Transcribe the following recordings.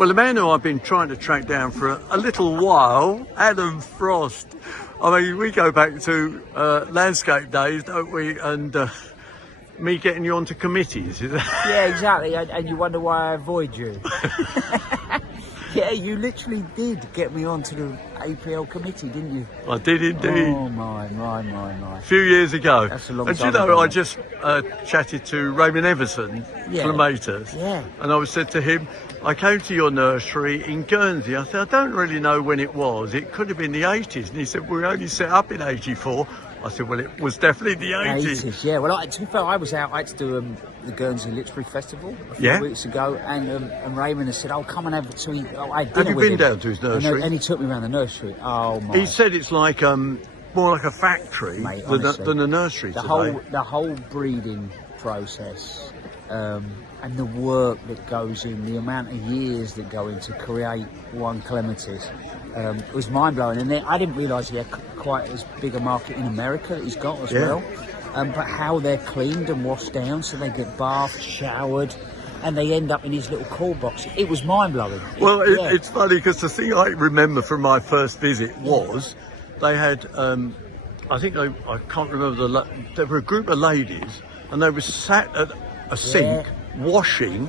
Well, the man who I've been trying to track down for a little while, Adam Frost. I mean, we go back to landscape days, don't we? And me getting you onto committees. Yeah, exactly. And you wonder why I avoid you. Yeah, you literally did get me onto the APL committee, didn't you? I did indeed. Oh, my. A few years ago. That's a long and time you know, ago. I just chatted to Raymond Everson, Flamators. Yeah. And I said to him, I came to your nursery in Guernsey. I said, I don't really know when it was. It could have been the 80s. And he said, we only set up in 84. I said, well, it was definitely the 80s. Yeah. Well, to be fair, I was out. I had to do the Guernsey Literary Festival a few weeks ago, and Raymond has said, "Oh, come and have a tea." Oh, I had dinner have you with been him. down to his nursery? And he took me around the nursery. Oh my! He said it's like more like a factory, Mate, than a nursery. The today. whole breeding process, and the work that goes in, the amount of years that go into create one clematis. Was mind-blowing, and I didn't realise he had quite as big a market in America that he's got as well. But how they're cleaned and washed down, so they get bathed, showered, and they end up in his little cool box. It was mind-blowing. Well, it's funny because the thing I remember from my first visit was they had, I can't remember, there were a group of ladies and they were sat at a sink washing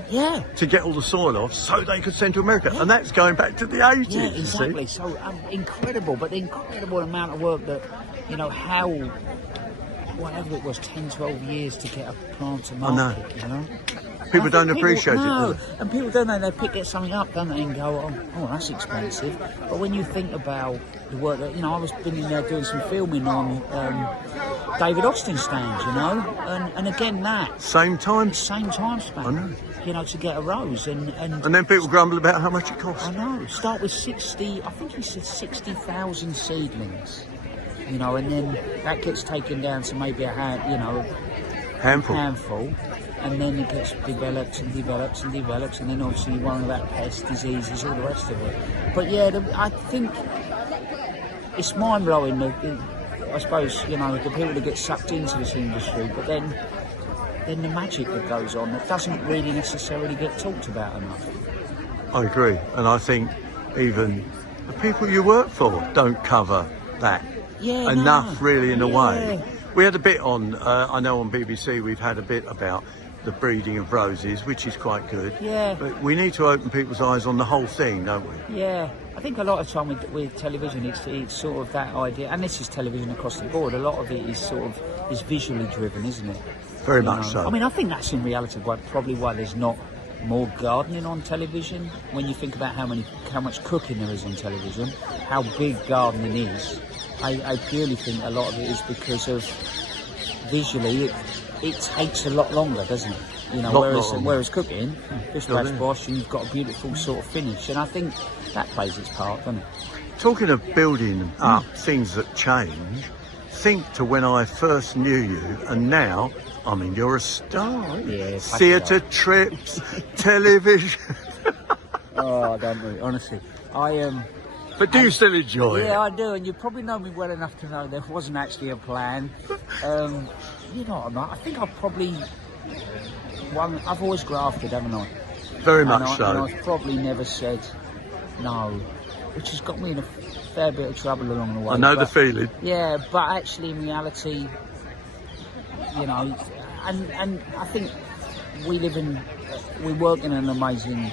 to get all the soil off so they could send to America. And that's going back to the 80s. Yeah, exactly. So incredible, but the incredible amount of work that, you know, how, whatever it was, 10, 12 years to get a plant to market, you know? People don't appreciate it. No, and people don't know, they get something up, don't they, and go, oh, that's expensive. But when you think about the work that, you know, I was been in there doing some filming on David Austin stands, you know, and again that. Same time span. I know. You know, to get a rose. And then people grumble about how much it costs. I know. Start with 60, I think he said 60,000 seedlings. You know, and then that gets taken down to maybe handful, and then it gets develops, and then obviously you worry about pests, diseases, all the rest of it. But yeah, I think it's mind-blowing, I suppose, you know, the people that get sucked into this industry, but then the magic that goes on that doesn't really necessarily get talked about enough. I agree, and I think even the people you work for don't cover that enough, really, in a way. We had a bit on, I know on BBC we've had a bit about the breeding of roses, which is quite good. Yeah. But we need to open people's eyes on the whole thing, don't we? Yeah. I think a lot of time with television, it's sort of that idea, and this is television across the board, a lot of it is visually driven, isn't it? Very much so. I mean, I think that's in reality probably why there's not more gardening on television. When you think about how much cooking there is on television, how big gardening is, I purely think a lot of it is because of visually it takes a lot longer, doesn't it? You know, whereas cooking, just that's bosh, and you've got a beautiful sort of finish, and I think that plays its part, doesn't it? Talking of building up things that change, think to when I first knew you, and now, I mean, you're a star. Yeah, theatre trips, television. Oh, don't worry, honestly, I am. But do you still enjoy it? Yeah, I do, and you probably know me well enough to know there wasn't actually a plan. You know what, I think I've probably I've always grafted, haven't I? Very much so. And I've probably never said no, which has got me in a fair bit of trouble along the way. I know the feeling. Yeah, but actually in reality, you know, and I think we work in an amazing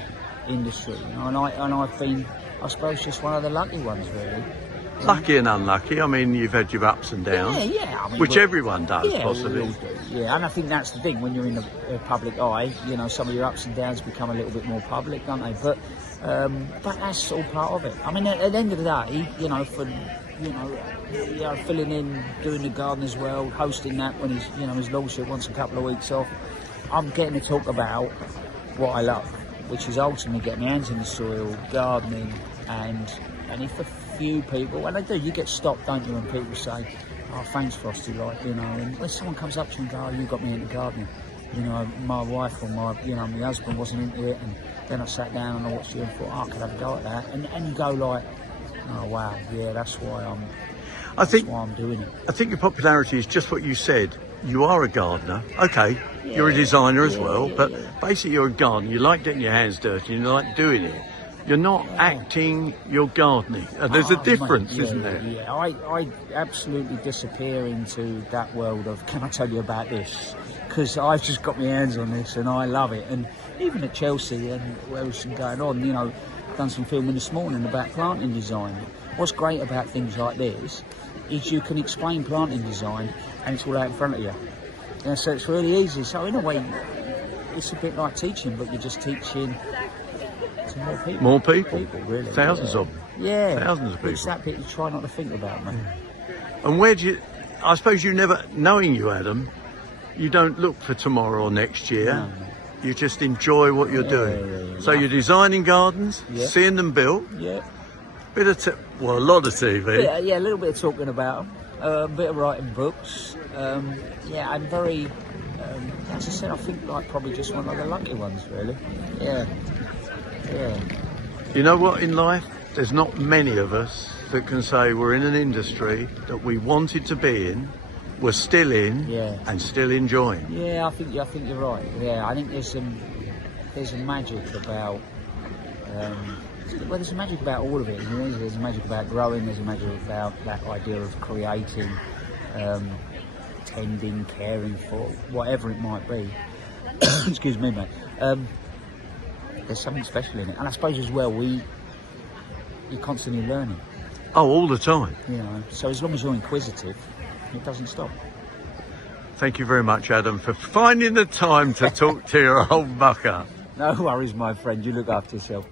industry, you know, and I've been, I suppose, just one of the lucky ones, really. Lucky and unlucky. I mean, you've had your ups and downs. Yeah. I mean, which everyone does, yeah, possibly. We all do. Yeah, and I think that's the thing, when you're in the public eye, you know, some of your ups and downs become a little bit more public, don't they? But that's all part of it. I mean, at the end of the day, you know, filling in, doing the garden as well, hosting that when his lordship wants a couple of weeks off, I'm getting to talk about what I love, which is ultimately getting my hands in the soil, gardening, and if a few people, and they do, you get stopped, don't you, when people say, oh, thanks, Frosty, like, you know, and when someone comes up to you and goes, oh, you got me into gardening, you know, my wife or my husband wasn't into it, and then I sat down and I watched you and thought, oh, I could have a go at that, and you go like, oh, wow, yeah, that's why I'm doing it. I think your popularity is just what you said. You are a gardener, okay, you're a designer as well, but basically you're a gardener. You like getting your hands dirty and you like doing it. You're not acting, you're gardening. There's a difference, isn't there? Yeah, I absolutely disappear into that world of, can I tell you about this? Because I've just got my hands on this and I love it. And even at Chelsea and where was some going on, you know, done some filming this morning about planting design. What's great about things like this is you can explain planting design and it's all out in front of you. Yeah, so it's really easy. So in a way, it's a bit like teaching, but you're just teaching to more people. More people, really. Thousands of them. Yeah. Thousands of people. It's that bit you try not to think about, man. And where do you, I suppose you never, knowing you, Adam, you don't look for tomorrow or next year. No. You just enjoy what you're doing. Yeah. So you're designing gardens, seeing them built. Yeah. A lot of TV. Yeah, a little bit of talking about them. A bit of writing books. Yeah, I'm very, as I said, I think like probably just one of the lucky ones, really. Yeah. You know what, in life, there's not many of us that can say we're in an industry that we wanted to be in, we're still in, and still enjoying. Yeah, I think you're right. Yeah, I think there's a magic about. Well, there's a magic about all of it. There's a magic about growing. There's a magic about that idea of creating, tending, caring for whatever it might be. Excuse me, mate. There's something special in it, and I suppose as well you're constantly learning. Oh, all the time. You know, so as long as you're inquisitive, it doesn't stop. Thank you very much, Adam, for finding the time to talk to your old mucker. No worries, my friend. You look after yourself.